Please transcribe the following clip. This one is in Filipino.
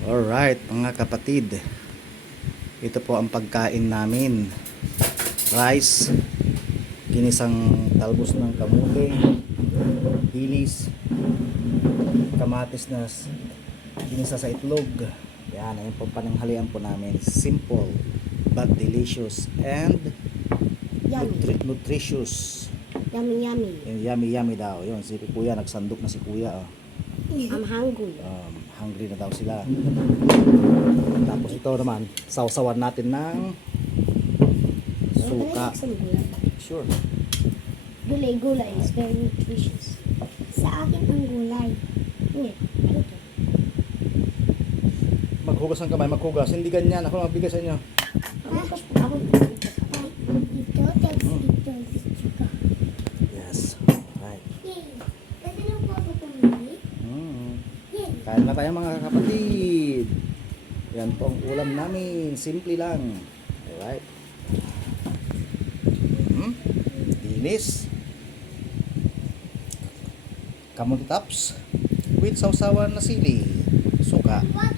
Alright, mga kapatid. Ito po ang pagkain namin. Rice, ginisang talbos ng kamuting, bilis, kamatis na ginisa sa itlog. Yan, ayun po pananghalian po namin. Simple but delicious and nutri- nutritious. Yummy, yummy. Yung yummy yummy daw. Yun, si Kuya, nagsandok na si Kuya. Oh. I'm hungry. um, hungry na daw sila. Tapos ito naman, sausawan natin ng suka. Sure. Gulay, gulay is very nutritious. Sa akin ang gulay. Hindi. Ano to? Maghugas ng kamay, maghugas. Hindi ganyan. Ako magbigay sa inyo. Ako, ako. Ito, Kain na tayo mga kapatid. Yan po ulam namin. Simple lang. Alright. Hmm? Linis. Kamuti tops with sausawan na sili. Suka. Tops.